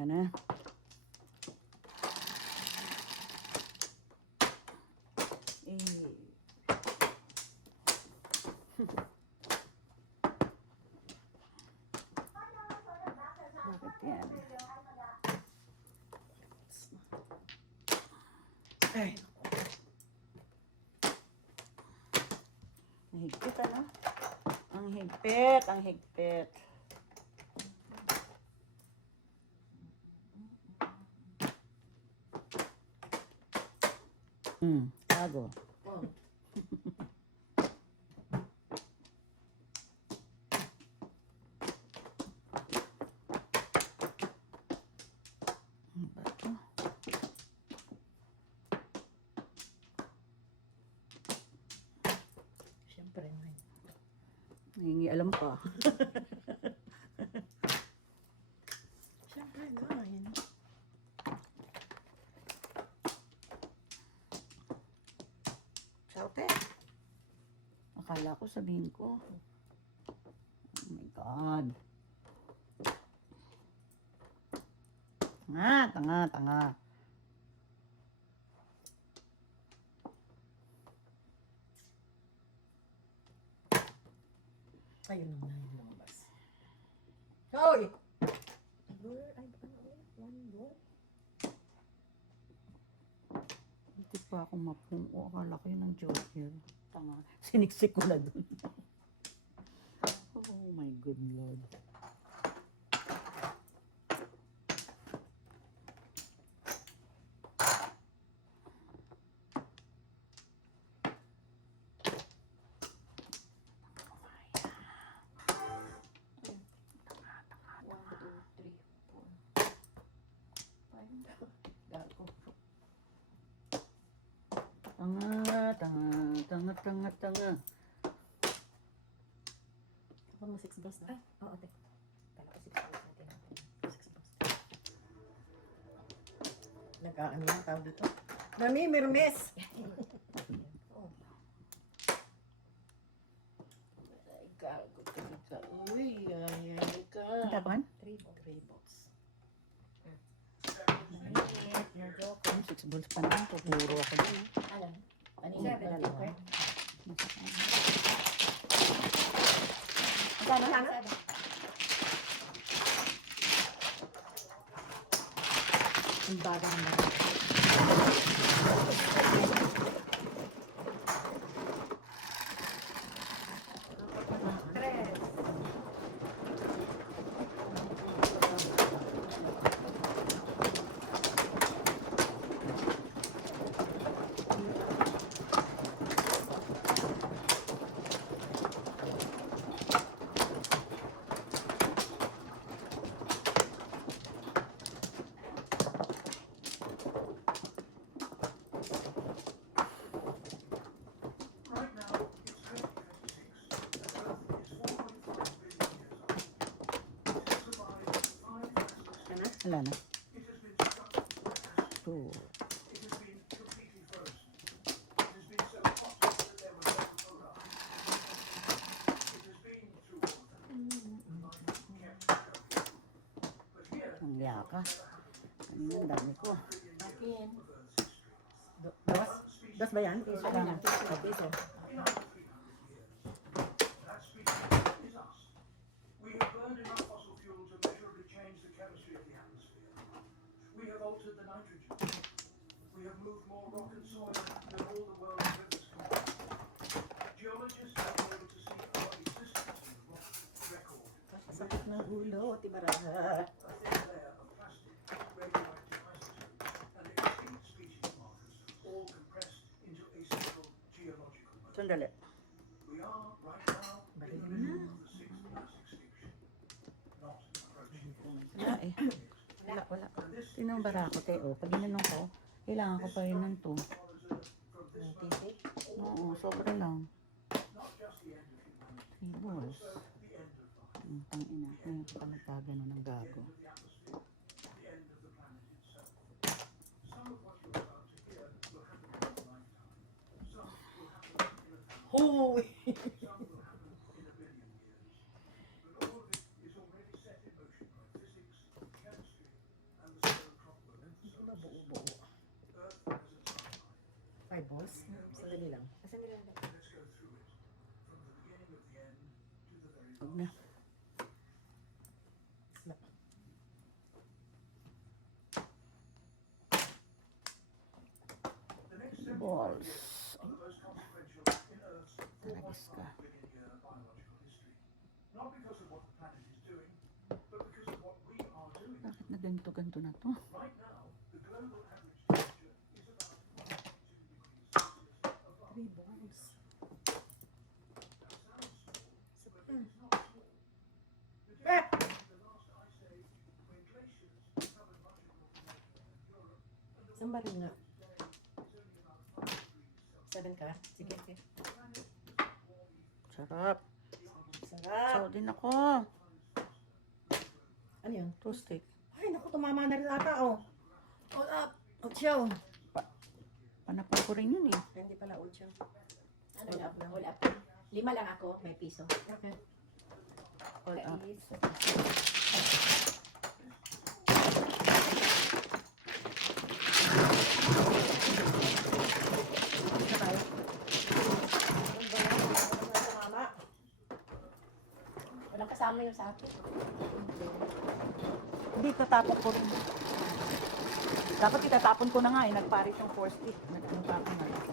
Wala na. Bakit yan? Ay. Higpit ano? Ang higpit, ang higpit. Bago. Oh. Bago. Siyempre naman. Nangingialam pa. Siyempre naman. Saute. Akala ko sabihin ko. Oh my God. Tanga. Ayun naman yung lumabas. Hoy! Hindi pa ako mapungo. Akala ko yun ang joker. Tanga. Siniksik ko na dun. Oh my good Lord. Tanga. Ako mo 6 balls na? Ay, oo, te. Kala ko 6 balls natin. 6 balls. Nag-aano yung tawag dito? Mami, mirmes! Oh. Ay, gago ka. Uy, ay ka. Ang tapan? 3 balls. Your joker. 6 balls pa naman. Pupuro ako dun. Alam? Kanina ba dalawa? Magkano na? Ang baga naman. Wala na. 2. Ang yaka. Kanina ang dami ko. Akin. Dos? Dos ba yan? Piso lang. Piso. We have burned enough fossil fuel to measurably change the chemistry of the atmosphere. We have altered the nitrogen. We have moved more rock and soil than all the world's rivers combined. Geologists have been able to see our existence in the rock record. Sakit ng ulo, tibaraha. A thin layer of plastic, radioactive isotopes, and extinct species markers, all compressed into a single geological moment. Sandali. We are right now in the middle of the sixth mass extinction, not approaching it. Wala eh. Wala. Tinong barako te. O, pag inanong ko, kailangan ko pa yun ng 2. Oo, sobra lang. Not just the end of humanity, Ibos. the end of life, Ang tangina. Ngayon ko pa nagkagano ng gago. the atmosphere, the end of the planet itself. Some of what you're about to hear will happen in your lifetime. Some will happen in a thousand. Hoy! Some will happen in a billion years. But all of it is already set in motion by physics, chemistry, eyeballs. Sandali lang. Huwag na. Snap. The next step Balls. are the most consequential in Earth's Talagis ka. 4.5 billion year biological history. Not because of what the planet is doing, but because of what we are doing. Bakit na ganito na to? Right now, the global average temperature is about 1.2 degrees Celsius above. 3 balls. That sounds small, but Hmm. it's not small. The Eh! difference is the last ice age, where glaciers covered much of North America and Europe, and the Saan ba rin nga? today is only about 5 degrees Celsius. 7 ka? Sige. Sarap. Sarap. Saw din ako. Ano yun? Toasted. Ay, naku, tumama na rin ata, oh. All up. All chow. Panapal ko rin yun eh. Hindi pala all chow. All up lang. All up. 5 lang ako, may piso. Okay. All up. Ano tayo? Ano ba yan? Ano ba tumama? Walang kasama yung sa akin. Hindi, tatapon ko rin. Dapat itatapon ko na nga eh. Nagparit yung force stick. Nagtapon na lang.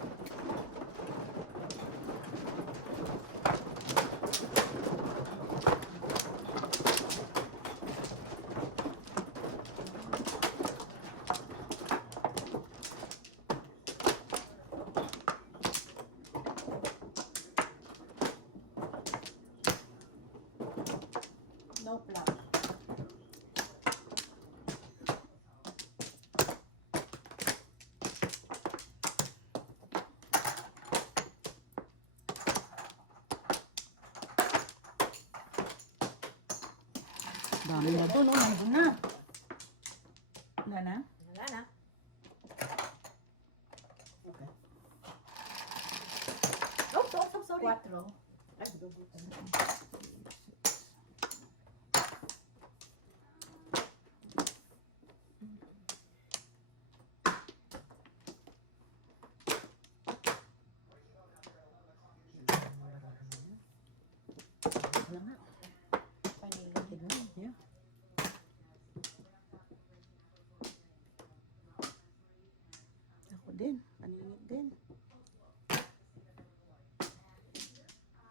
No plug. Dami na doon, oh. Nandun na. Wala na? Wala na. Okay. Oh, sorry. 4. Ay, dubutan. Wala nga. Panilo. Tignan, yeah. Ako din. Paninit din.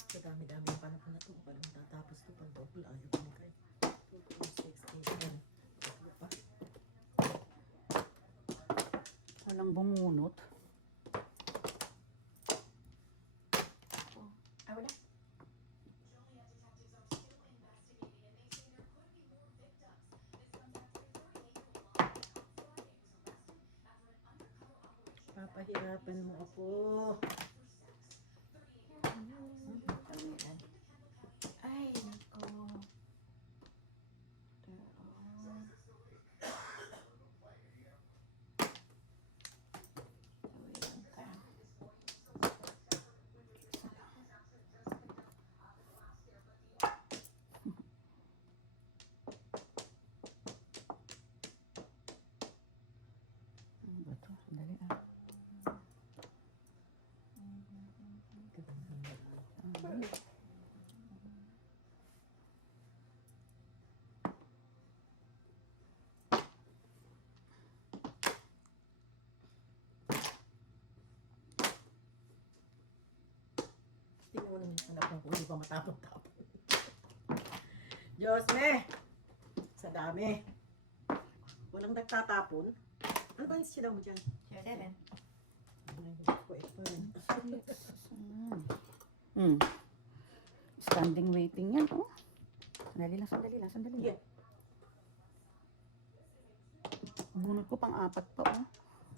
Sa dami-dami yung panapon na ito. Palang tatapos ko pag double. Ayaw ko kay 2, 4, 6, 8, 10. Ano pa? Walang bumunot. Ah, wala. Papahirapan mo ako. Ay, nako. Ano ba ito? Sandali ah. Tingnan mo naman yung panapon ko. Hindi ba matapon-tapon? Diyos me! Sa dami. Walang nagtatapon. Ano ba yung sila mo dyan? 7. Ay, ko eh. Hmm. Standing waiting yan, oh. Sandali lang, sandali lang, sandali lang. Yeah. Bunot ko pang 4 pa, oh.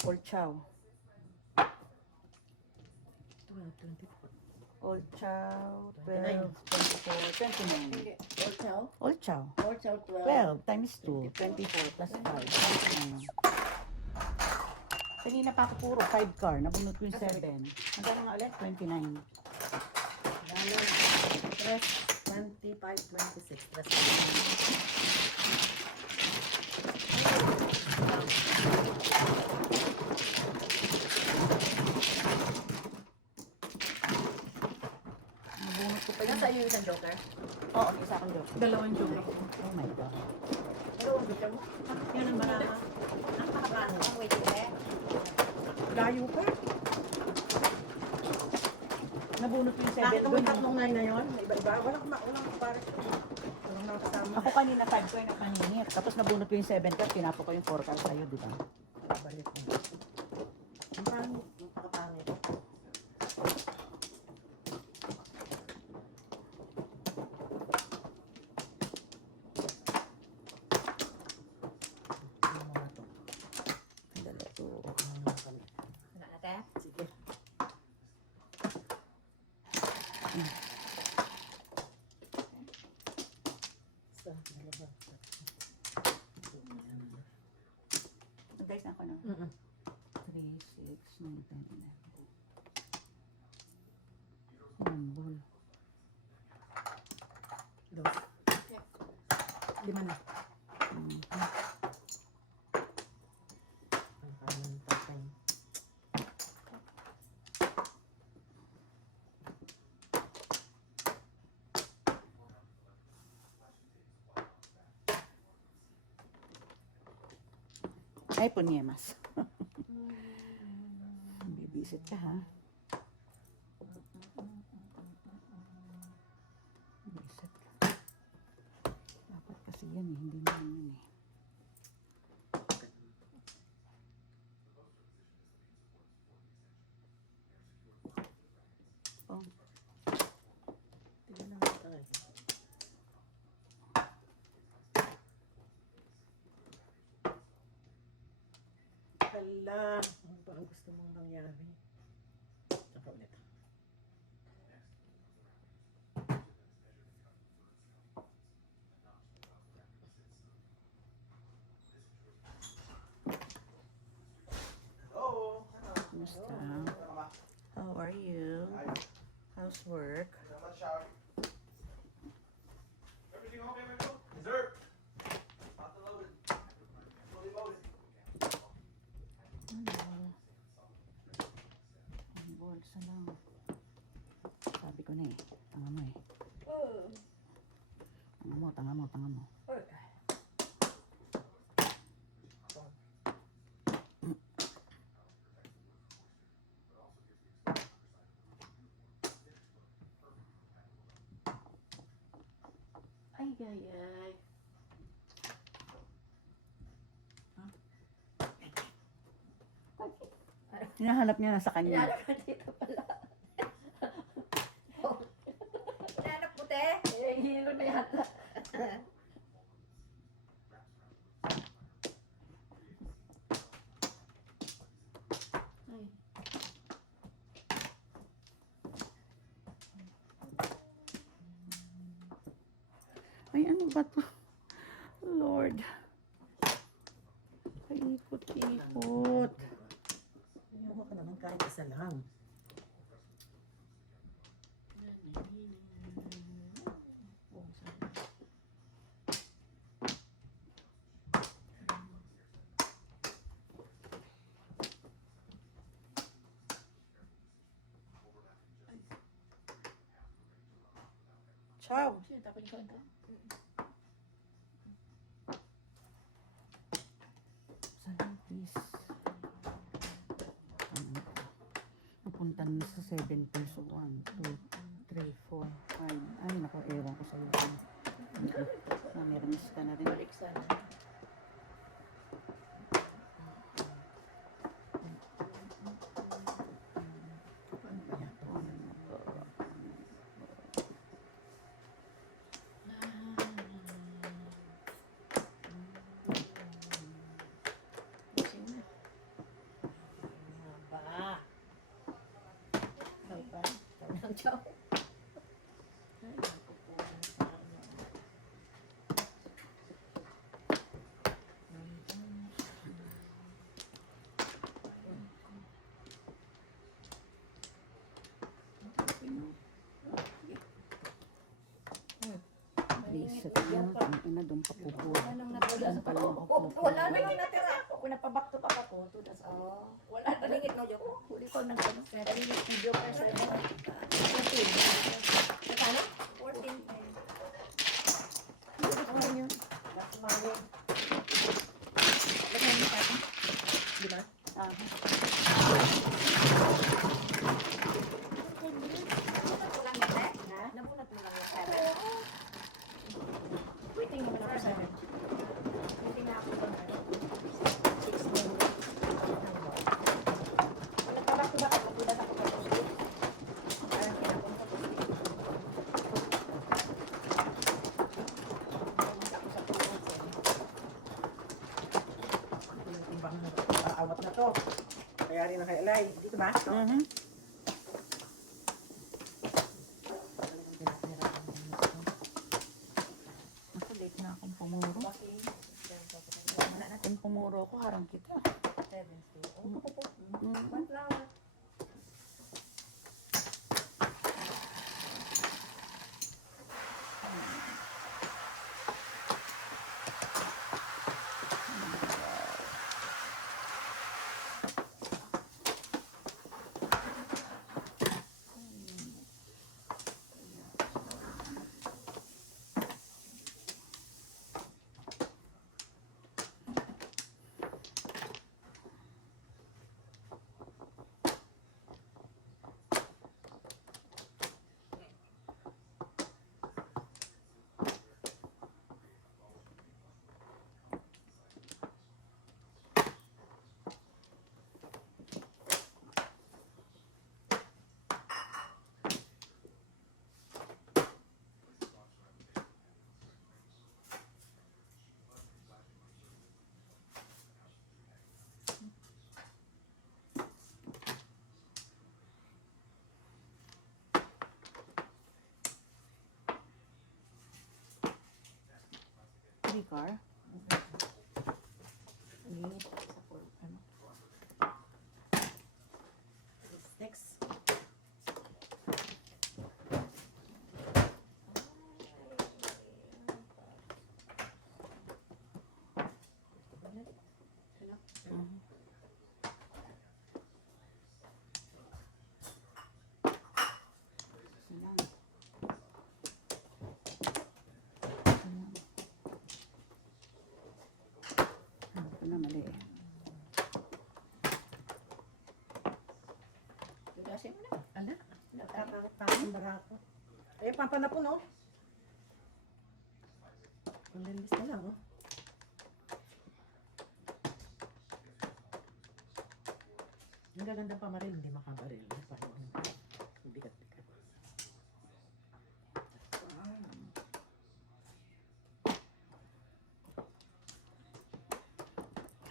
All chow. 12, 24. All chow, 29. 12, 24, 29. Hindi. All chow. All chow. All chow 12. 12 times 2, 24 plus 5. Kanina pa ako puro 5 car. Nabunot ko yung 7. Magkano nga ulit? 29. Lalo. 3, 25, 26. Plus 5. Nasa iyo isang joker. Oo, isa akong joke. Dalawang joke ako. Oh my God. Dalawang joker mo. Yan ang marama. Ang pakapano ang waiting eh. Layo pa. Nabunot ko yung 7 Nakita mo doon. yung tatlong nine na yun? May iba-iba. Walang pares. Walang nakasama. Ako kanina 5 ko yung nagmaningit. Tapos nabunot ko yung 7 card, tinapo ko yung 4 card sa'yo, di ba? Balik mo. Ang pangit. Ang pakapangit. Ano mga to? Dala to. Ano mga kami? Wala na te. Sige. Sa dalawa. Guys, ako na. Mm-mm. 3, 6, 9, 10, 11. Nambol. Dos. Lima na. Ang kaming tatay. Ay, punyemas. Bibisit ka, ha? Bibisit ka. Dapat kasi yan, eh. Hindi naman yun, eh. Oh, Tingnan naman tayo. Hala, ano ba ang gusto mong mangyari? Tsaka ulit. kumusta? How are you? How's work? Everything okay, my girl? Dessert. Not loaded. Fully loaded. Ang bulsa lang. Sabi ko na eh. Tanga mo eh. Tanga mo. Ay, ay, ay. Hinahanap niya na sa kanya. Hinanap ka dito pala. Hinanap mo te. Eh, hilo na yata. Ay. Ay, ano ba to? Lord. Paikot-ikot. Ayaw ka naman kahit isa lang. Ciao. Sino tapon ko ito? Saan, please? Napunta na sa 7 peso. 1, 2, 3, 4, 5. Ay, naku, ewan ko sa'yo. Namirmis ka na rin. Balik sana. Ba? Ay, pa. Ang chow. Ay, napupunan sa ano. Reset na. Ang ina, doon pa pupo. Anong natula sa Pala pako? ako. Wala na yung natira ako. Kung napaback to back ako, to das ako. Wala na ringit no joke. Huli ko ng ano. Ringit video pa sa ano. Ano? na kay Alay. Dito ba? Mhm. Ako, late na akong pumuro. Wala natin pumuro ko, harang kita. Three car? Next. Ito na, mali eh. Tudasin mo na. Ala? Nakakatawa bara ako. Eh, pampana po, no? Ang linis na lang, oh. Ang gaganda pa maril, hindi makabaril. Parang bigat-bigat.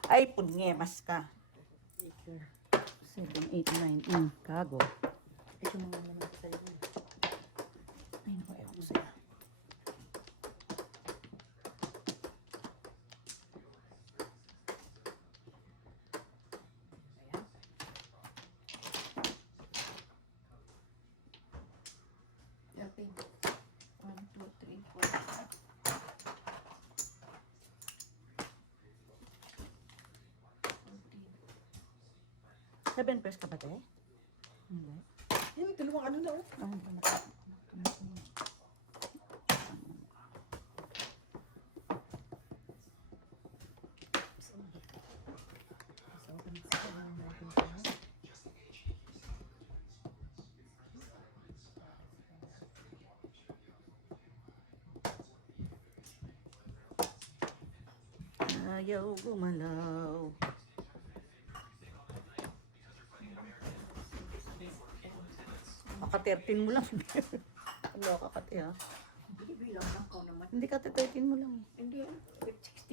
Ay, punyemas ka. Picture. 7, 8, 9. Kago. Ito mga naman sa'yo. Ay, naku, ewan ko sa'yo. Okay. 1, 2, 3, 4, 7 pairs ka ba, te? Hindi. Yan, dalawang ano na, oh. Ah, hindi. Ayaw gumalaw. Kaka-13 mo lang. Ano, kakati ha? Hindi, bilang lang ko naman. Hindi kaka-13 mo lang eh. Hindi,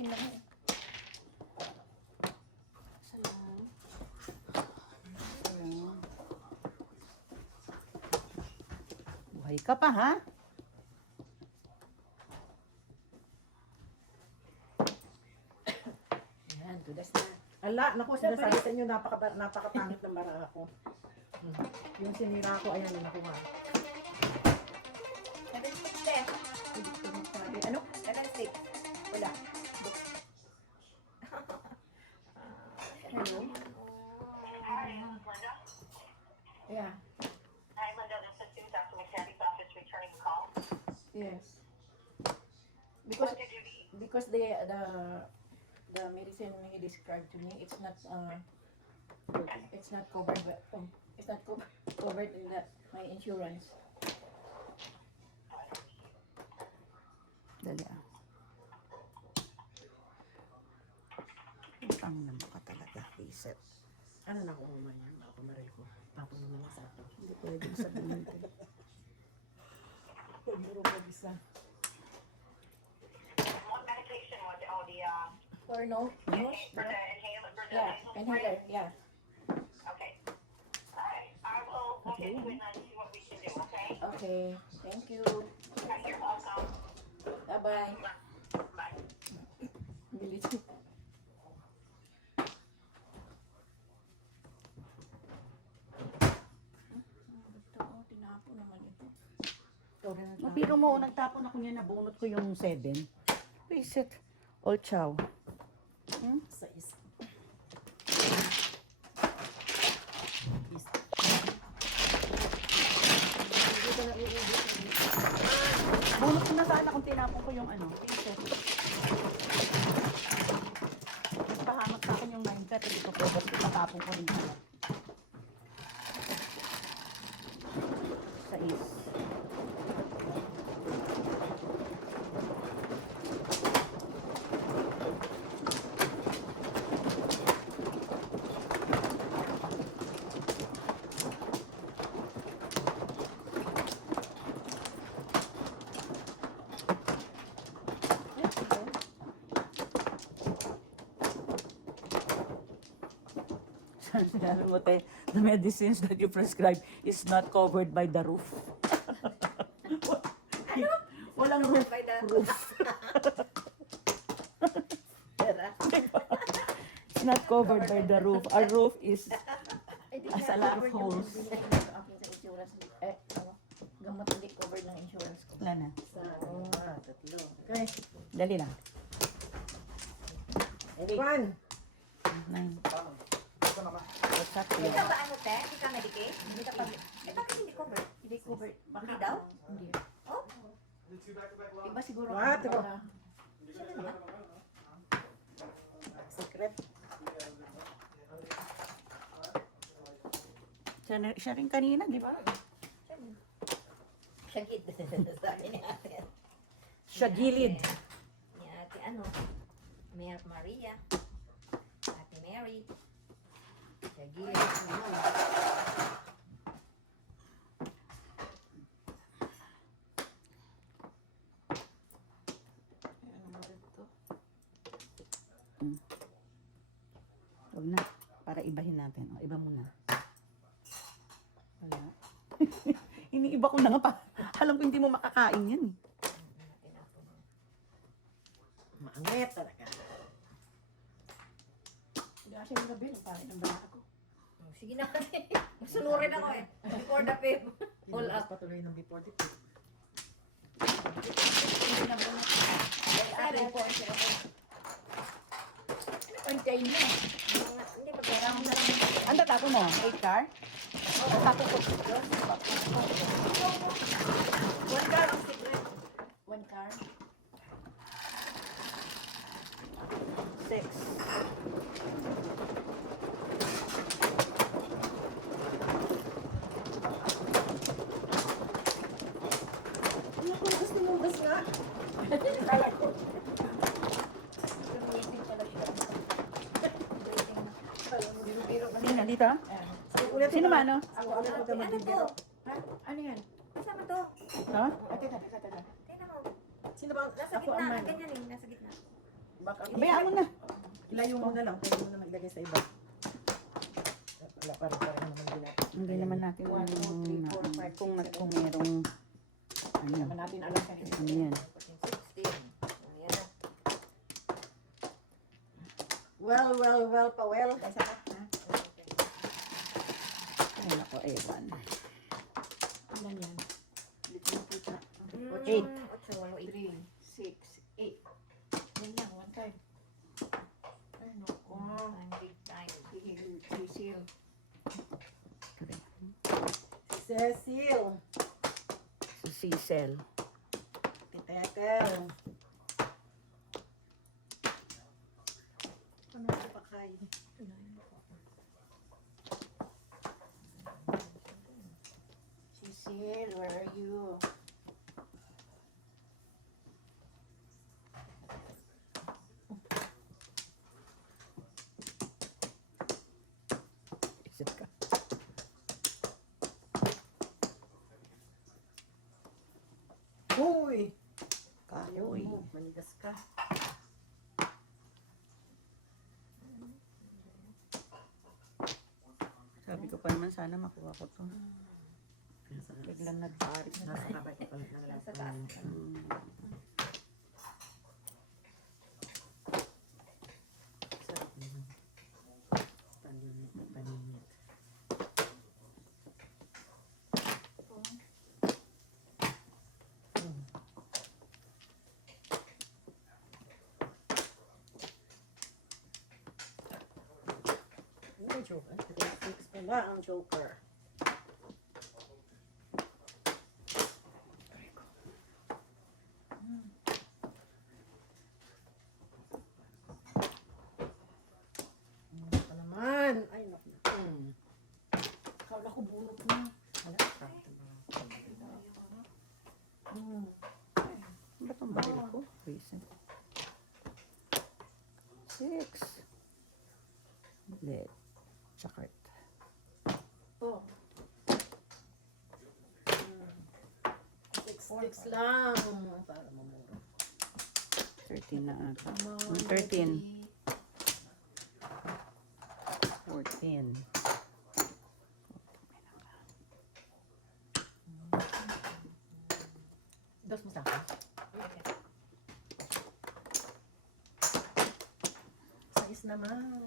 16 lang eh. Salam. Ayan. Buhay ka pa ha? Yan, tudas na. Ala, naku, sinasabi sa inyo, napakapangit ng bara ako. Yung sinira ko, ayan, nakuha. 7, 6, 10. Ano? 7, 6. Wala. Hello? Yeah. Hi, Linda. This is Dr. McCarthy's office returning the call. Yes. What did you need? Because the medicine he described to me, it's not covered by, it's not covered in my insurance. Dali ah. Ang naman ka talaga, Hazel. Ano na kung umay yan? Ako maril ko. Tapos mo na sa ato. Hindi pwede sabihin ito. Pagmuro ko isa. What medication was it? Oh, the Or no? for the inhaler. For the Yeah, inhaler, yeah. Okay. look into it and see what we can do, okay? Okay. Thank you. You're welcome. Bye-bye. Bye. Bilis. Ito, tinapo naman ito. Mapiro mo, nagtapon ako niya, nabunot ko yung 7. Reset. All chow. Sa is. Bunot ko na sana kung tinapon ko yung ano, reset. Pahamak sa akin yung 9 cut, hindi ko po, basta tatapon ko rin sana. Sa is. Sinabi mo, te, the medicines that you prescribe is not covered by the roof. Walang roof. By the Roof. It's not covered by the roof. Our roof is Ay, di As kaya a lot of covered yung holes. binili ko sa akin sa insurance. Ano? Gamot hindi covered ng insurance ko. wala na. Tatlo. Okay. Dali na. One. 9. What's that? Hindi ka ba ano, te? Hindi ka Medicaid? Hindi ka pa... Eh, bakit hindi covered? Hindi covered. Hindi daw? Hindi. Oh? Iba siguro. What? Para- Secret. Siya rin kanina, di ba? Sagit. Sabi ni ate. Siya gilid. Ni ate ano? Mayor Maria. Ate Mary. Sagit. Huwag na. Para ibahin natin. O, iba muna. Wala. Iniiba ko na nga pa. Alam ko hindi mo makakain yan. Maangit talaga. Hindi kasi yung gabi, nung pare ng balata ko. Sige na kasi. Masunurin ako eh. Before the pay. All Pinulas up. patuloy ng before the pay. Hindi na ba na? Ate po. Contain mo. Hindi ba kailangan mo na lang. Ang tatapo mo? 8 car? Tatapo ko. One car ang secret. One car. 6. Gusto mo gas nga? Kala ko. Meeting pala siya. Biro kasi. Sino? Dito? Ulit Sino ba ano? Ako ulit ko ka Ano to? magbibiro. Ha? Ano yan? Kasama to. Ha? Teka. Tingnan mo. Sino ba? Nasa Ako gitna. ang man. Ganyan eh. Nasa gitna. Baka Bayaan mo na. ilayo mo na lang. Pwede mo naman ilagay sa iba. Wala pare-pare naman ginagawa. Hindi naman natin One, two, three, four, five, kung six, kung merong ano, Naman natin alam kanina. ano yan. 16. Ayan na. Well, pa-well. Kaysa ka, ha? Ay, nako, ewan. Ilan yan? Eight. 8, 3, 6, 8. Yan lang, 1 time. Ay, naku. Big time. Sisil. Correct. Cecil. Si Cecil. Titetel. Ano ka pa kay? Sisil, where are you? Exit ka. Uy! Kahoy. Manigas ka. Sabi ko pa naman sana makuha ko to. Biglang nagparis na. Nasa tabay ko pala na lang. Nasa taas. Sarap naman. Paninit na paninit. May joker. 36 pala ang joker. Ano pa naman? Ay, naku. Kala ko burot na. Wala ka. Ba't ang baril ko? Reason. 6. Lit. Chakart. Oh. 6 lang. Para mamura. 13 na ata. Come on, 13. baby. 14. Dos mo sa akin. Sais naman.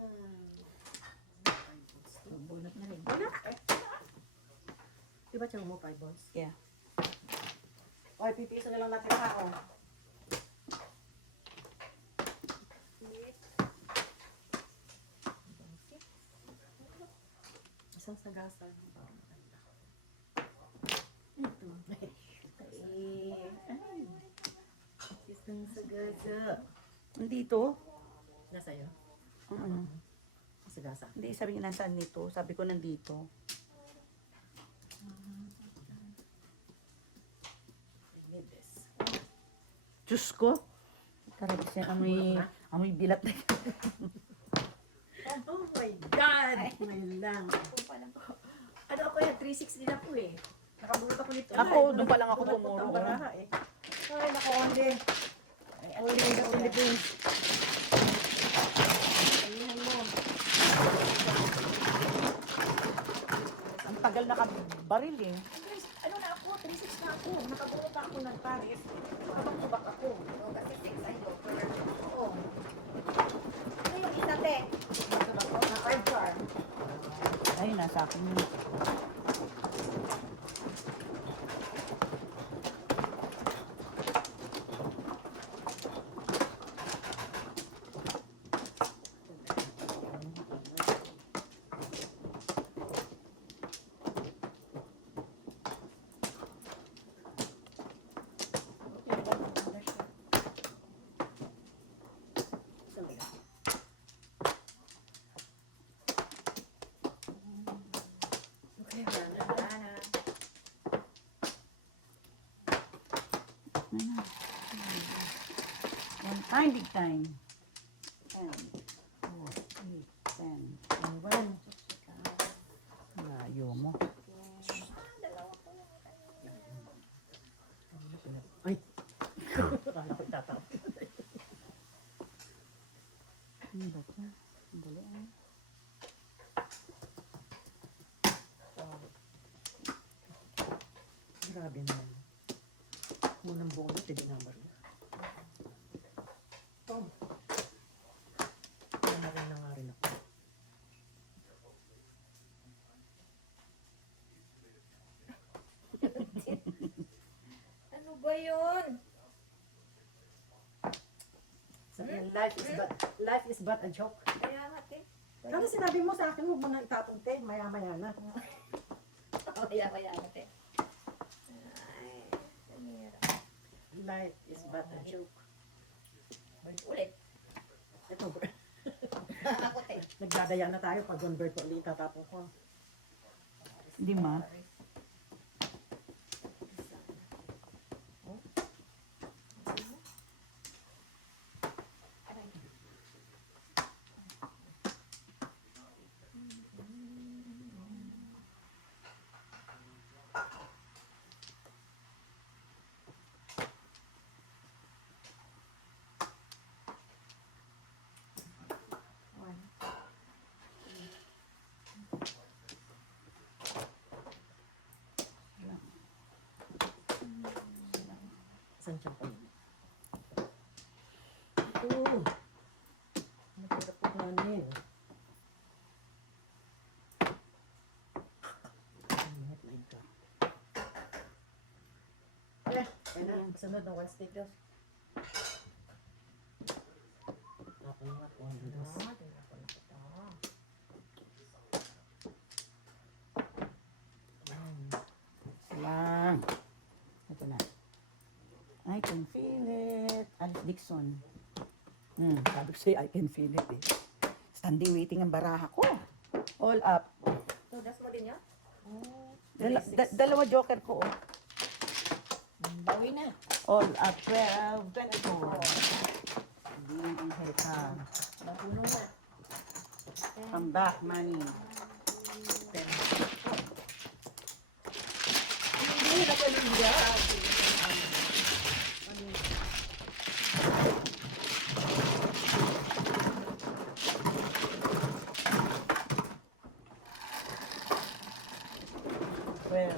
Bunot na rin. Diba tiyan mo 5 balls? Yeah. Oy, pipisa na lang natin ha, oh. Isang sagasan. Ito. Isang sagasa. Nandito? Nasa iyo? Sagasa. Hindi, sabi niya nasaan nito. Sabi ko nandito. I need this. Diyos ko. Talaga siya amoy bilat na. Oh my God! Ngayon lang. Kung palang ko. Ano ako yan? 360 na po eh. Nakabulot ako nito. Ako, doon pa lang ako Bulot tumuro. ang baraha eh. Ay, naku, only. Only in the Philippines. Tingnan mo. Ang tagal nakabaril eh. Ano na ako? 360 na ako. Nakabulot ako ng Paris. Nakabang-subak ako. Oh, kasi 6 ay joker. Oo. Ano yung isa, te? Nakabang ako na card car. Ay, nasa akin yun. Okay, wala na. One time, big time. 10, 4, 8, 10. Iwan. Layo mo. Ay! Akala ko itatapos. Ano ba ito? Dali ah. Grabe naman. Munang buong ito, di number mo. Tom. Namarin na nga rin ako. Ano ba yun? Sabihin, life is but a joke. Kaya nga, te. Kasi sinabi mo sa akin, huwag mo na itatong te, maya-maya na. Kaya nga, te. Ay, nanira. Life is but a joke. Ulit. Ito, Ako, te. nagdadaya na tayo pag on bird ko ulit tatapon ko. Hindi ma. Saan siya pa yun? Ito. Nakirap ko kanin. Headline ka. Wala. Kaya na. Sunod ng one stick dos. Tapos nga po ang dos. Lang. Ito na. I can feel it. Alice Dixon. Sabi ko sa'yo, I can feel it eh. Standing waiting ang baraha ko. All up. So, das mo din yan? Dalawa joker ko. Oh. Bawi na. All up. 12, 24. Hindi ang heka. Baguno na. Come back, money. Hindi na kalinda. Well.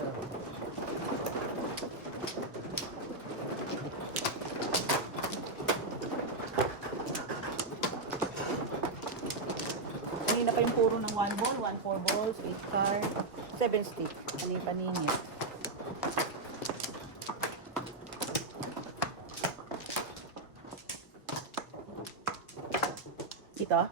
Kanina pa yung puro ng 1 ball, 1 4 balls, 8 card, 7 stick. Panini. Ito?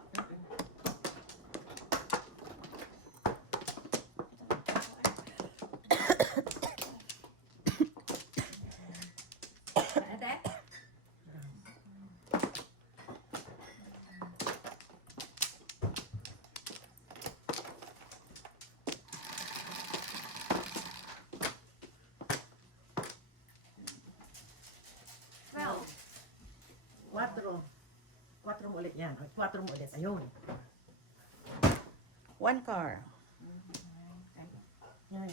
Well, 4 mo ulit yan. 4 mo ulit. Ayun. 1 car. Yan.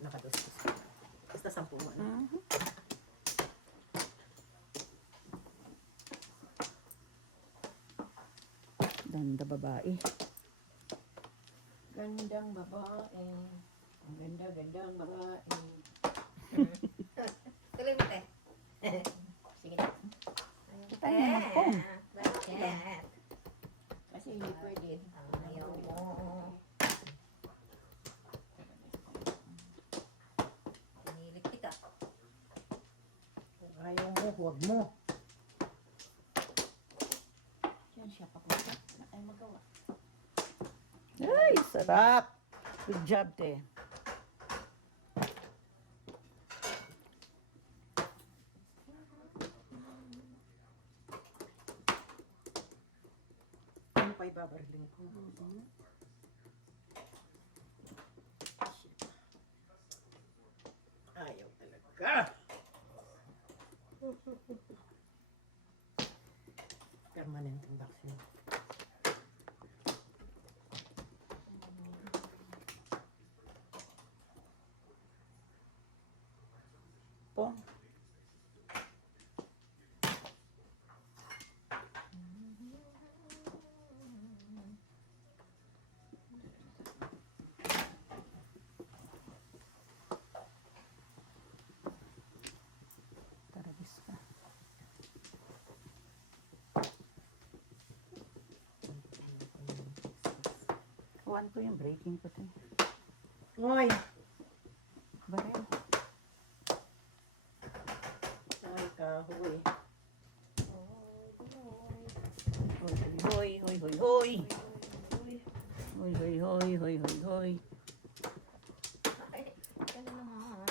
Nakados. Basta 10 mo. Ganda babae. Gandang babae. Ang ganda-gandang babae. Tuloy mo, te. Sige na. Tayo na ako. Bakit? Kasi hindi pwede. Ayaw mo. Pinilit kita. Kung ayaw mo, huwag mo. Diyan siya papunta. Ay magawa. Ay, sarap. Good job, te. Ano pa ibabarling ko? Ayaw talaga. Permanent vaccine. Po. Tarabis ka. Kuhan ko yung breaking ko, te. Hoy! Baril. Ay, kahoy. Hoy, hoy, hoy, hoy. Hoy, hoy, hoy, hoy, hoy, hoy. Ay, ano naman?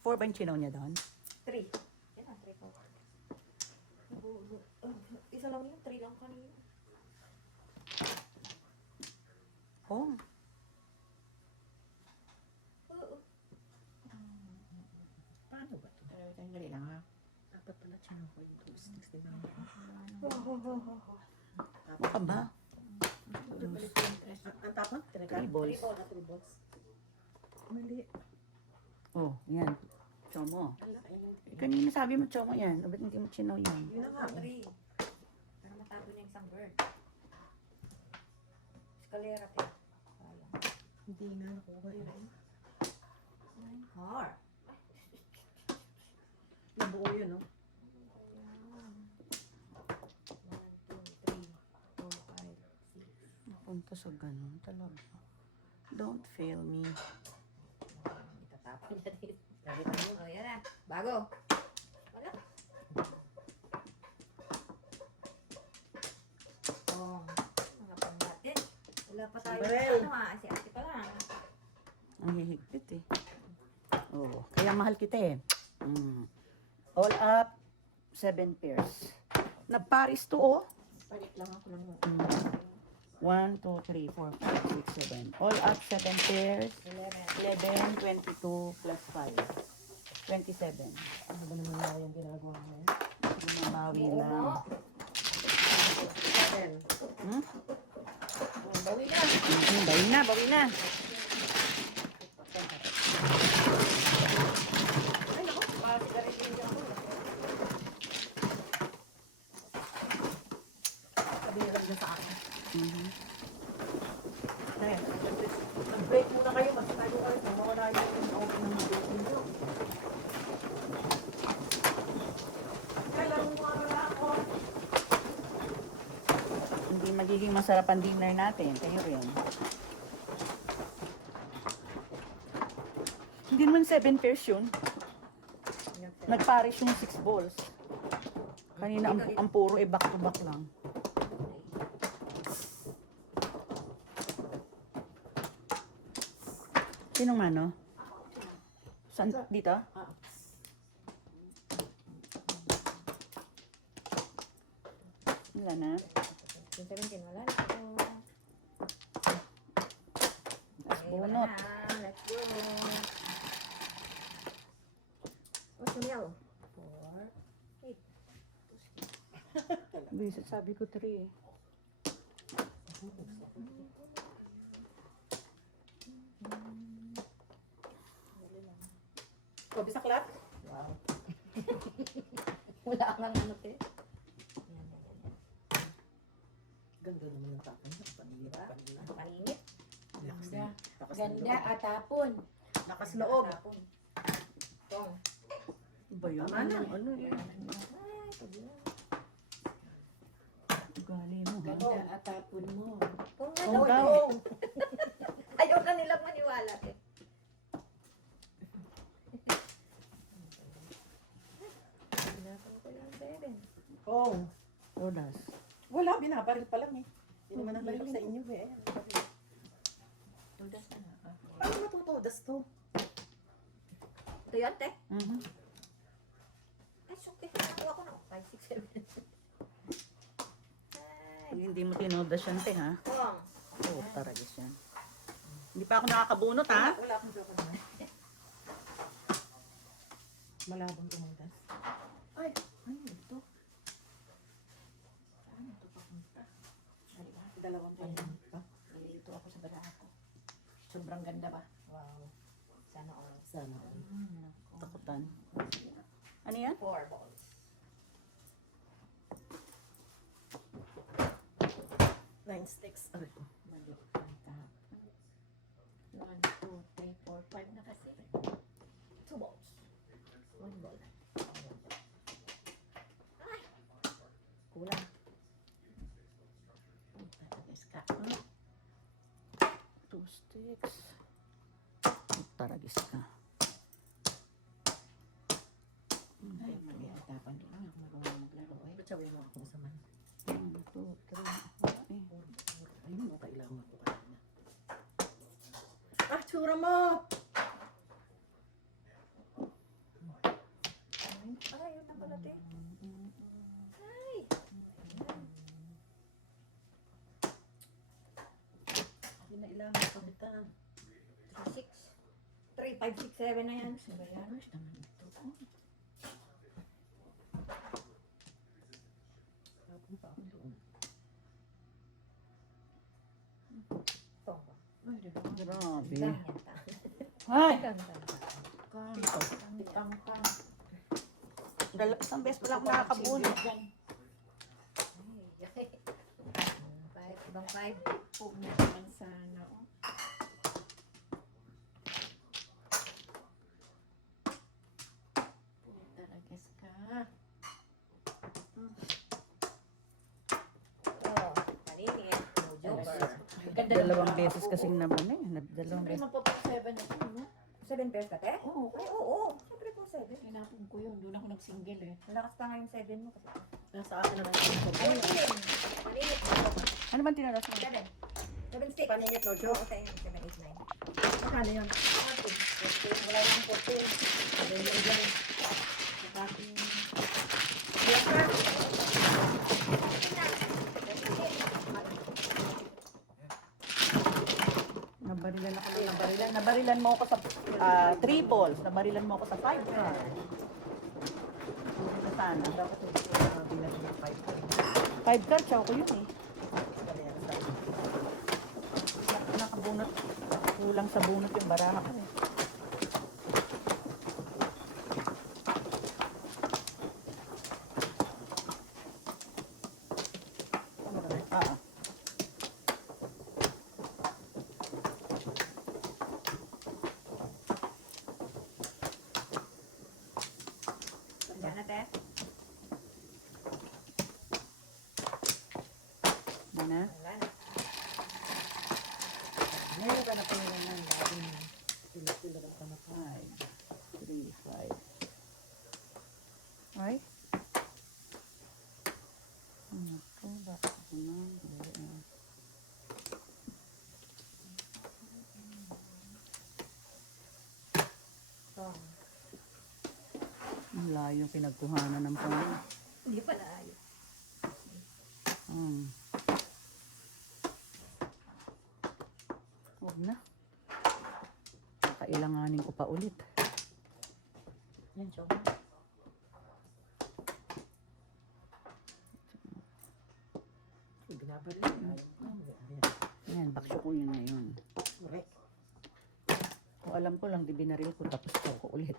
4 ba yung chinaw niya doon? 3. Yan ang 3 ko. Isa lang yun, 3 lang kanina. Oh. Paano ba ito? Sandali lang ha. Dapat pala siya ko yung 2 sticks, diba? Baka ba? Ang tapon? 3 balls. 3 balls. Mali. Oh, yan. Chomo. Ala, ayun. Kanina sabi mo chomo yan. Ba't hindi mo chinaw yan? Yun na nga. 3. Para matago niya yung isang bird. Eskalera pa. Sayang. Hindi nga nakuha yun. Har. Nabuo yun, no? 1, 2, 3, 4, 5, 6. Napunta sa ganun talaga. Don't fail me. Itatapon na dito. O, yan na. Bago. Wala. Oh, mga pangbatin. Wala pa tayo. Barel. Ano ah, si ate pa lang. Ang hihigpit eh. Oo. Kaya mahal kita eh. All up, 7 pairs. Nagparis to oh. Palit lang ako ng 1, 2, 3, 4, 5, 6, 7. All up, 7 pairs. 11. 11, 22 plus 5. 27. Ano ba naman na yung ginagawa mo? Bumabawi Oo, lang. no? 7. Hmm? Bawi na. Bawi na, bawi na. Ay, naku. Sigarilyo hindi ako. Sabi nila na sa akin. Dahil, Mag-break muna kayo. Kasi tayo kayo. Mawala yung open ng mga window. Kailan mo wala ako? hindi magiging masarap ang dinner natin. Kayo rin. Hindi naman 7 pairs yun. Nagparis yung 6 balls. Kanina ang puro eh back to back lang. Sinong ano? Saan? Dito? Wala na. 17, wala na. Tapos Okay, wala bunot. na. Let's go. What's the meal? 4. Bisit, sabi ko 3 eh. Kobe sa club? Wow. Wala kang ano, te. Yan, yan, yan, yan. Ganda naman ng tapon. Paninit, paninit. Ang paninit. Ganda. Ganda at hapon. Lakas loob. Hapon. Tong. Ba yun? Tama na. Ano yun? Ay, pwede na. Ugali mo ha? Ganda at hapon mo. Kung Kung ano, daw. ayaw na nilang maniwala, eh. Pinapan ko yung 7. Oh. Odas. Wala, binabaril pa lang eh. Hindi naman ang baril sa inyo eh. Ayan, baril. Tudas na na. Ano matutudas to? Ito yun, te? Mhm. Ay, sukti. Nakuha ko na. 5, 6, 7. Pag hindi mo tinodas yan, te ha? Tong. Oo, taragis yan. Hindi pa ako nakakabunot ha? Wala akong joke naman. Malabong tumudas. Ay, ito. Saan ito papunta? Ay, ba? Dalawang panin pa. Dito ako sa baraha ko. Sobrang ganda ba? Wow. Sana all. Sana. Takutan. Ano yan? 4 balls. Nine sticks. Aray ko. Mali. 1, 2, 3, 4, 5 na kasi. 2 balls. 1 ball. Ay! Kulang. Taragis ka. 2 sticks. Taragis ka. Ay, mag-iatapan din ako magawa maglaro eh. Batsawin mo akong saman. 1, 2, 3, 4. Ayun, kailangan ko kanina. Ah, tsura mo! Ay, yun na pala, te. Ay! Hindi na ilangan ko kita. 3, 5, 6, 7 na yan. Ano ba yan? Tapon pa ako doon. Ito ba? Grabe. Ganyan ta. Ay! Ganyan ta. Pang, pang. Isang beses pala ako nakakabunot. Ay, ibang 5. Huwag na naman sana. Oh. Puta, nag-guess Dalawang beses kasing naman eh. Dalawang Siyempre, beses. magpapag-7 ako, no? 7 pairs ka, te? Oo, Ay, oo. Siyempre po 7. hinapon ko yun. Doon ako nag-single eh. Malakas pa nga yung 7 mo kasi. Nasa akin na lang yung Ayun, ayun. Paninit. Ano man tinalas mo? 7. 7 sticks. Paninit, Lojo. Oo, tayo. 7, 8, 9. Magkano yun? 14. Wala yung 14. Ano yun dyan? Yes, sir. Nabarilan ako ng nabarilan. Nabarilan mo ako sa triples. Nabarilan mo ako sa 5 card. Ito sana. Dapat yung bilang yung 5. 5 card, siya ako yun eh. Nakabunot. Kulang sa bunot yung baraha ko eh. Ah. Diyan na, te. Mana? Wala na. Meron ka na pa yun ng lagi na. Pila-pila ka na pa. 5, 3, 5. Ay? Ano to? Bakit ako na? Ang layo pinagkuhanan ng pangin. Hindi pa na ayos. Huwag na. Kailanganin ko pa ulit. Yan, Chong. Binabalik na. Ayan, baksyo ko yun na yun. Correct. Kung alam ko lang, di binaril ko tapos ko ulit.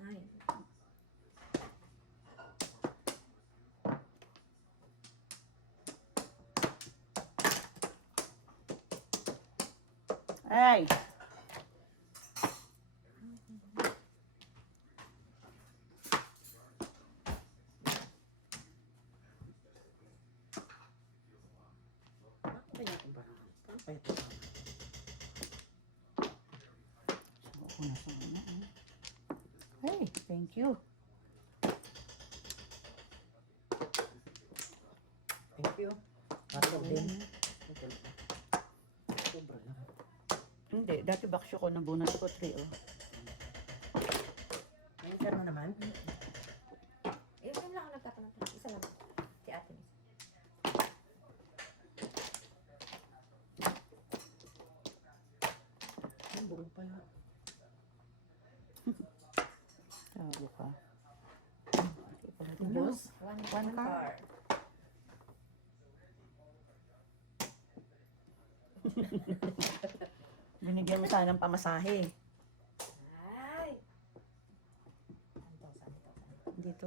9. Ay! Kaya kung ba? Paano pa ito? Subo ko na sa una. Hey, thank you. Thank you. Pato din. Sobra lang. Hindi, dati baksyo ko, nabunot ko 3 oh. Ngayon ka na naman. Yun lang ako nagtatanong. Isa lang. Si ate. Ang buong pala. Tago ka. Ubos? One card. Binigyan mo sana ng pamasahe. Ay! Dito.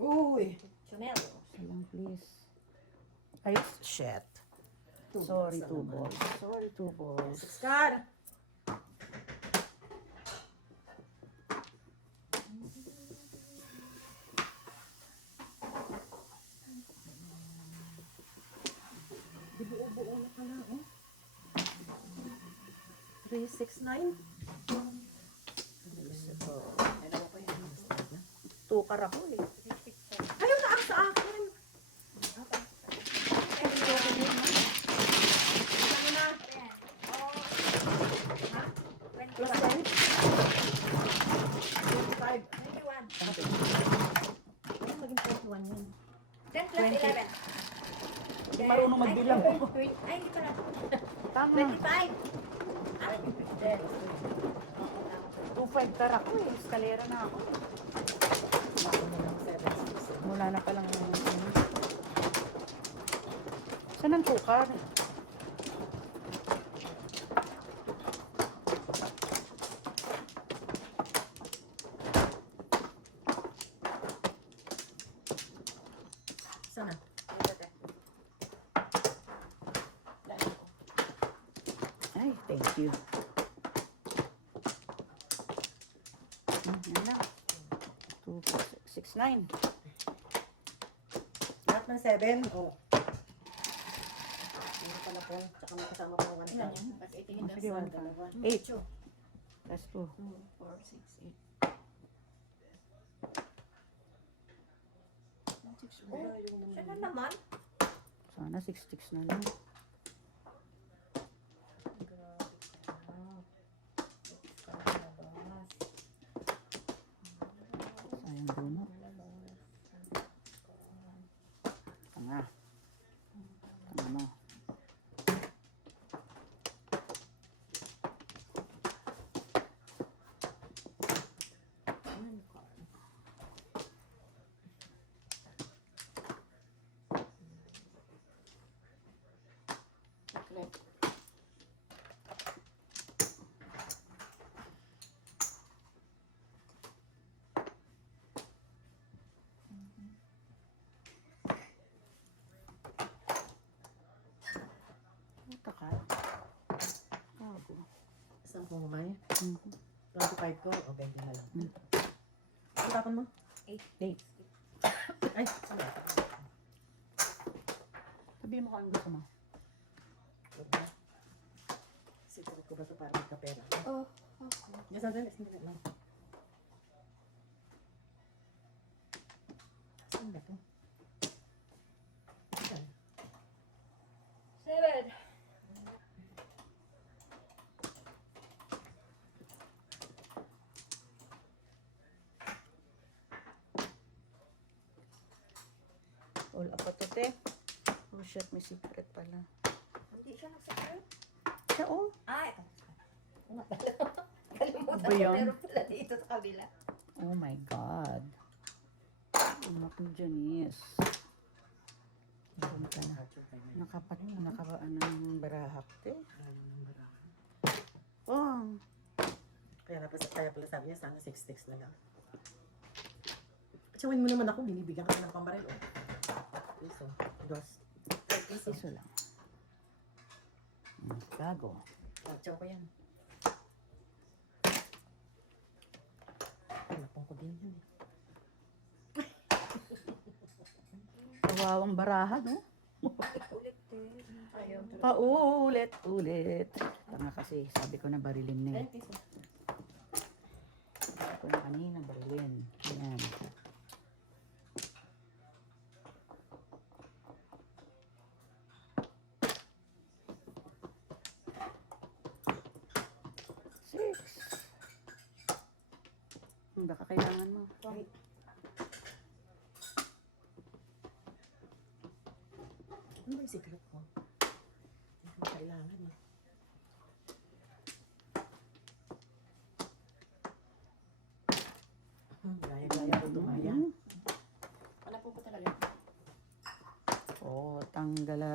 Uy! Chanel. Salang please. Ay, shit. Sorry, 2 balls. Sorry, 2 balls. Scar! Di buo-buo na pala, oh. 369? Tukar ako eh. Ayaw na ang sa akin! Plus 10? 25. 21. Ano maging 21 yun? 10 plus 20. 11. Hindi marunong magbilang. Ay, hindi pala. Tama. 25. 2-5 tar ako eh. Eskalera na ako. Ako na lang 7, 6. Mula na palang saan ang tukar? Sana? Ay, thank you. Yan lang. 2, 6, 6, 9. Lahat ng 7. Oh. Hindi pala po. Tsaka may kasama pa 1 Ilan yan? Ba't itingin Sige, sa 1 pa. dalawa? 8. Two. Plus 2. 2, 4, 6, 8. Oh, siya na naman. Sana 6 sticks na lang. Grabe ka na. Six ka na labas. Sayang duno. Tanga. Tanga mo. Secret. Puta ka. Gago. Saan po mamay? Mhm. 25 ko. O, 20 na lang. Hmm. Ang tapon mo? 8. Ay, saan? Sabihin mo kung anong gusto mo. Diba? Siguro ko ba ito para magkapera? Oh, okay. Yes, sandali. Sandali lang. Saan ba ito? Saan? 7. All up pa to, te. Oh shit, may secret pala. Hindi siya nag-secret. Siya, oh. Ah, ito. Ano pala? Kalimutan Ba ko, yun? meron pala dito sa kabila. Oh my God. Anak ni Janice. Punta na. Ano ng barahak, te. Oh. Kaya pala sabi niya, sana 6 sticks na lang. Tsawin mo naman ako, binibigyan ka na ng pambaril. Oh. Piso. Dos. Piso. Iso lang. Gago. Oh, tsaw ko yan. Napong ko din yan eh. Kawawang baraha, no? Ulit din. Ayaw. Paulit-ulit. Tanga kasi, sabi ko na barilin na Ay, eh. piso. Sabi ko na kanina barilin. Ayan. Six. Baka kailangan mo. Ay. Ano ba yung secret ko? Hindi ko kailangan eh. Gaya-gaya ko tumaya. Mm. Wala po ko talaga. Oh, tanggala.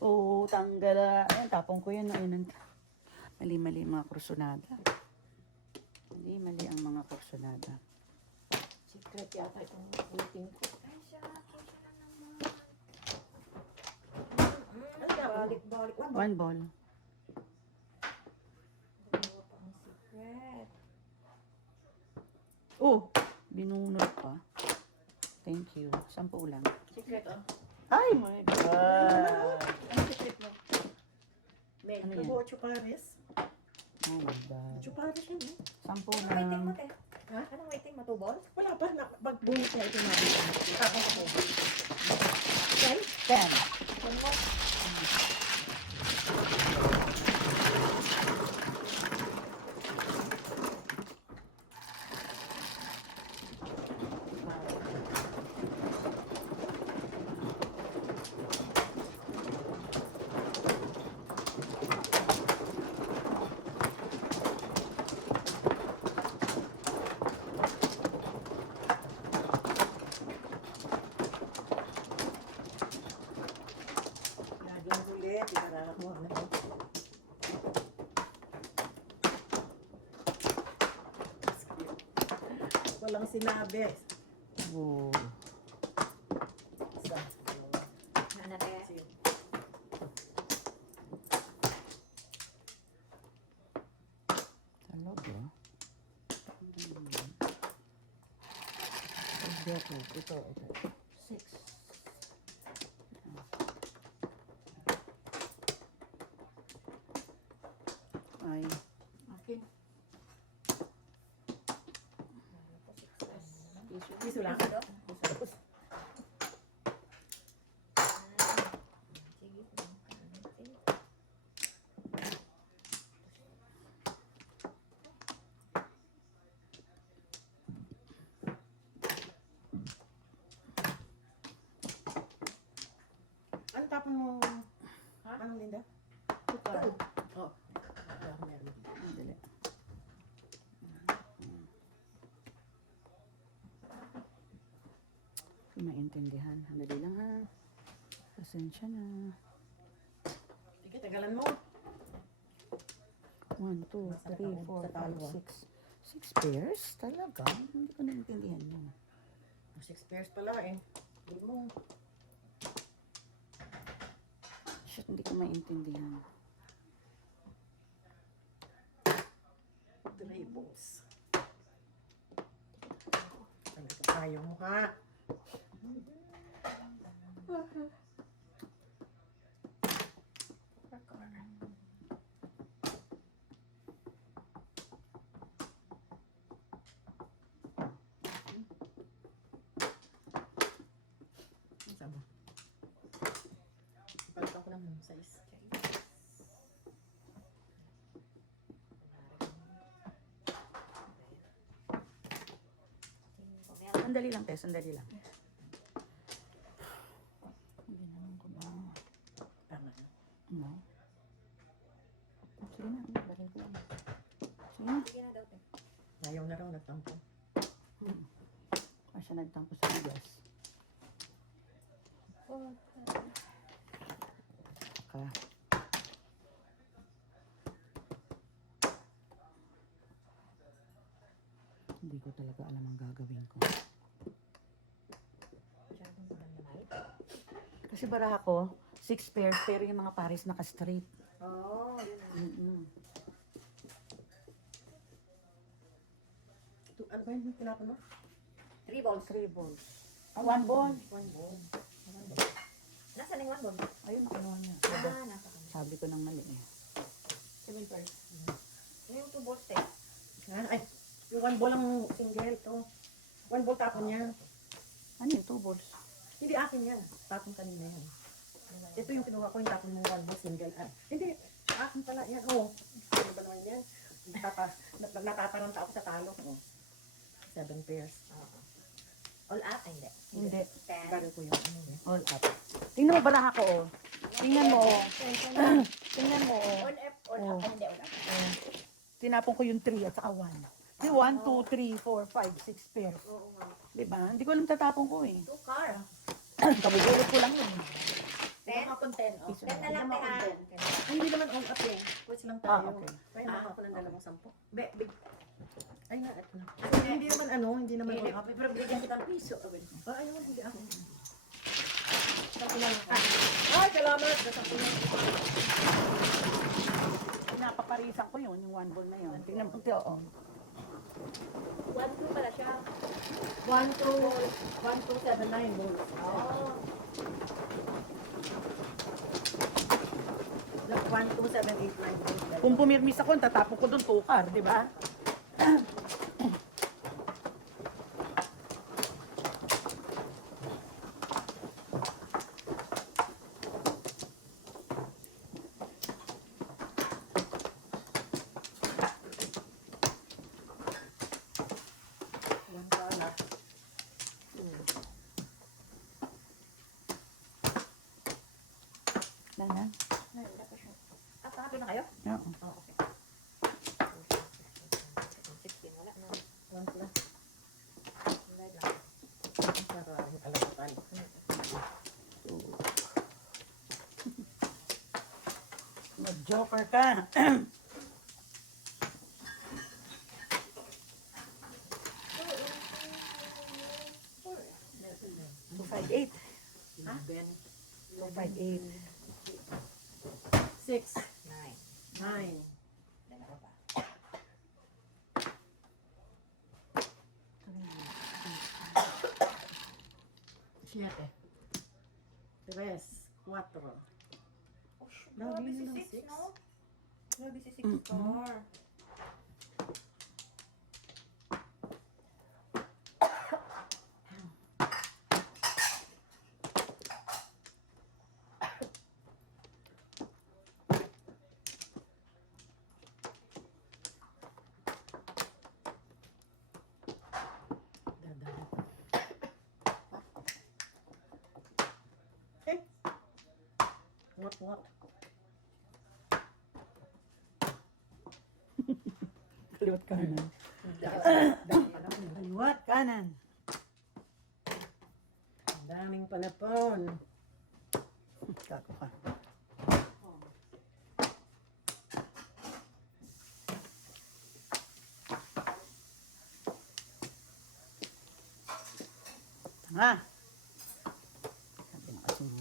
Oh, tanggala. Ayan, tapong ko yan. Ayun, mali-mali ang mga kursunada. Mali-mali ang mga kursunada. Secret yata itong waiting ko. Ay, siya na naman. Balik. One ball. Dalawa pa ang secret. Oh, binunod pa. Thank you. 10 lang. Secret, oh. Ay, my God. Ano secret mo? May Ano yan? tubo chupares. Oh my God. Chupares yun eh. 10 Anong waiting mo, lang. te? Ha? Anong waiting mo? 2 balls? Wala pa. Magbunit na ito natin. Tapos ko. Ten? 10. One more? Laging huli. Pinarahak mo. Ano ba? Walang sinabi. Oh. Isa. Dalawa. Ano, te? Sige. Talog, oh. Joker. Ito. Six. Ay, Akin. Piso lang. Sige. Ano tapon mo? Ha? Ano, Linda? tukar. Oh. Meron. Dali. Hindi maintindihan. Dali lang ha. Pasensya na. Sige, tagalan mo. 1, 2, 3, 4, 5, 6. 6 pairs? Talaga? Hindi ko naintindihan yun. 6 pairs pala eh. Hindi mo. Shit, hindi ko maintindihan. 3 balls. Talaga ayaw mo ha. Sama. Palitan ko lang yung size. Sandali lang, te. Sandali lang. Hindi naman ko ba? Tama na. No? Sige na. Baril ko lang. Sige na. Sige na daw, te. Ayaw na raw nagtampo. Kasi nagtampo sa bigas. Ka. Hindi ko talaga alam ang gagawin ko. Masyadong malamay. Kasi baraha ko, 6 pairs, pero yung mga pares naka-straight. Oo, yun. Mm-mm. Ano ba yung tinapon mo? 3 balls. 3 balls. Ah, 1 ball. 1 ball. Nasaan yung 1 ball? Ayun, nakinuha niya. Ah, nasa kanya. Sabi ko ng mali eh. 7 pairs. Yung 2 balls, te. Ay, yung 1 ball ang single to. 1 ball tapon niya. Ano yung 2 balls? Hindi akin yan. Tapon kanina yan. Ito yung kinuha ko, yung tapon mo 1 ball single. Ah, hindi, akin pala yan. Oo. Ano ba naman yan? Natataranta ako sa talo. Oh. 7 pairs. Oo. All up? Ay, hindi. Hindi. 10. Bago ko yung ano eh. All up. Tingnan mo baraha ko oh. Tingnan mo oh. Tingnan mo oh. All up, all Oh. up. Ay, hindi, all up. Tinapon ko yung 3 at saka 1. Di 1, 2, 3, 4, 5, 6 pairs. Oo nga. Diba? Hindi ko alam tatapon ko eh. 2 car. Kabugulot ko lang yun. 10? Kapon 10. Oh. 10 na lang, te, ha? Ay, hindi naman all up eh. Quits lang Ah, tayo. okay. Ay, nakakuha ko ng 2 10. Big. Ay, na, ito na. Hindi naman ano, hindi naman all up. Pero bigyan kita ng piso. Ah, ayun, hindi ako. Saan ko na lang. Ay, salamat! Saan ko na. Pinapaparisan ko yun, yung 1 ball na yun. Tingnan mo, oh. 1, 2 pala siya. 1, 2, 7, 9 balls. Oo. 1, 2, 7, 8, 9 balls. Kung pumirmis ako, tatapon ko doon 2 car, di ba? One dollar. Nana? Ay, wala pa siya. Ah, pangatlo na kayo? Oo. Oo, okay. 16, wala na. 1 plus. Wala lang. Para alagatan. Mag-joker ka. Two, 5, 8. Ben. 2, 5, 8. 6, 9. 9. Dalawa pa. Siete. Tres. Cuatro. Oh, shoot. Lagi Grabe si na lang six, six. no? Grabe si six Mm-mm. star. Dadala. What? Kaliwat kanan. Kaliwat. Kanan. Ang daming panapon. Kako ka. Tanga. Sabi na kasing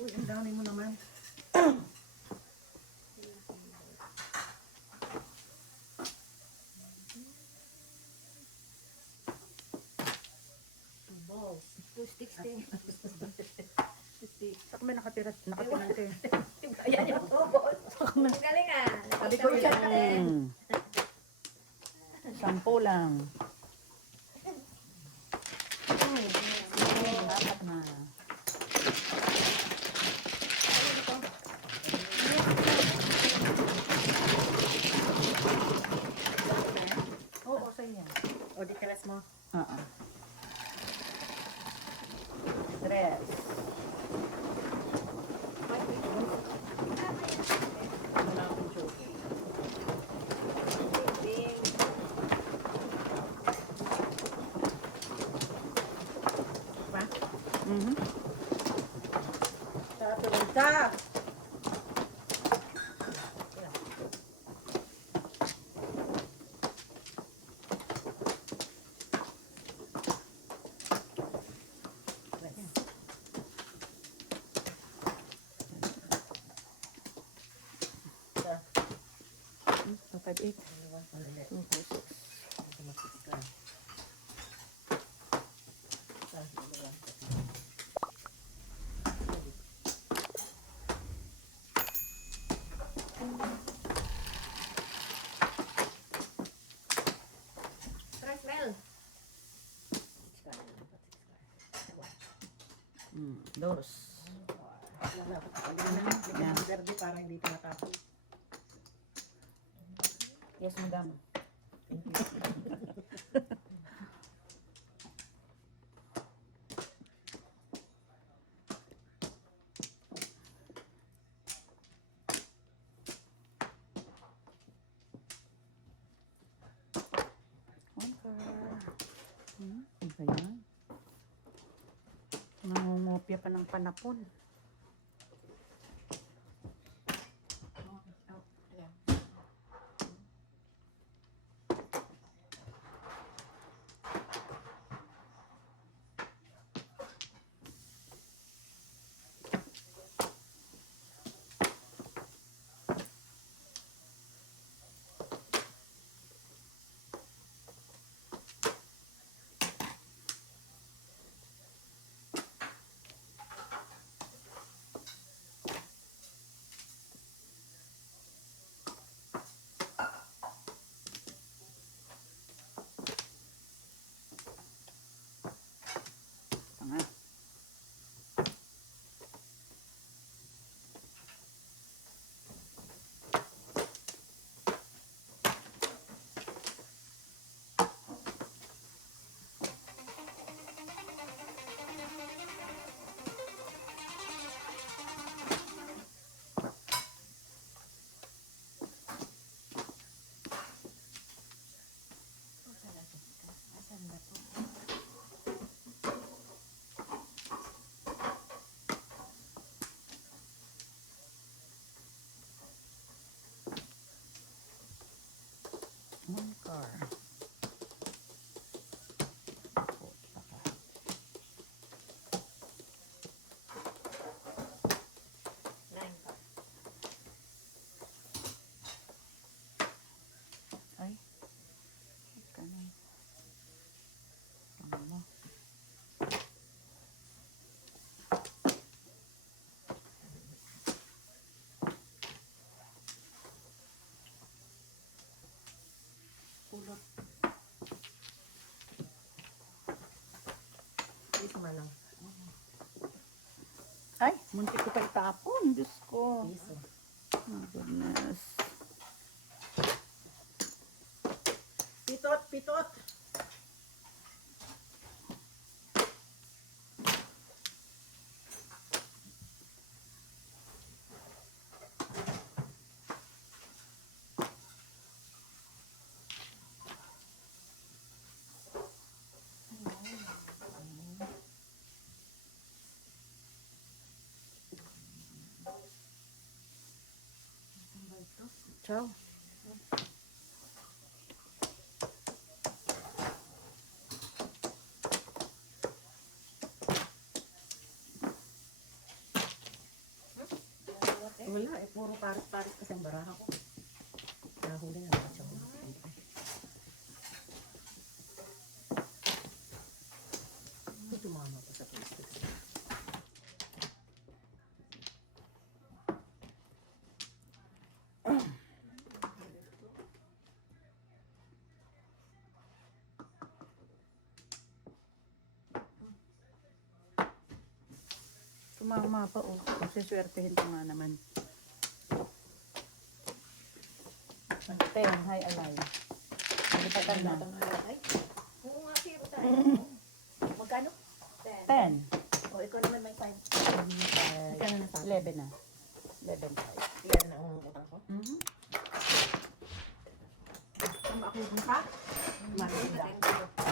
Uy, ang dami mo naman. Two balls. Two sticks din. Saka may nakatira eh. Ayan yung two balls. Ang galing ah. Sabi ko Nakita yun. mo siya. Sampu lang. Dapat na. Oo, sa'yo yan. O, di tres mo. Oo. Tres. Wala akong joke. Pa? Mhm. Tatulog ka. So, 5, 8. 2, 4, 6. Tres Mel. Dos. Bigyan ng verde para hindi ka natapos. Yes, madam. Ano ba yan? Nangungopia pa ng panapon. One car. Ako, baka. Nine pa. Ay. Ika na. Ano? Pulot. Isa man lang. Ay, muntik ko pa itapon. Diyos ko. Piso. Oh, goodness. Pitot, pitot. Ciao. Wala eh, puro pares-pares kasi ang baraha ko. Nahuli na lang siya. Tumama pa sa plastic. Tumama pa oh. Kasi swertehin ko nga naman. 10, hi alay. Malipatan na. Ay, oo nga, zero tayo. Magkano? 10. O, ikaw naman may time. Kaya na sa 11 na. 11 tayo. Yan na ang utang ko. Mhm. Tama ako yung pa. Maraming Thank you.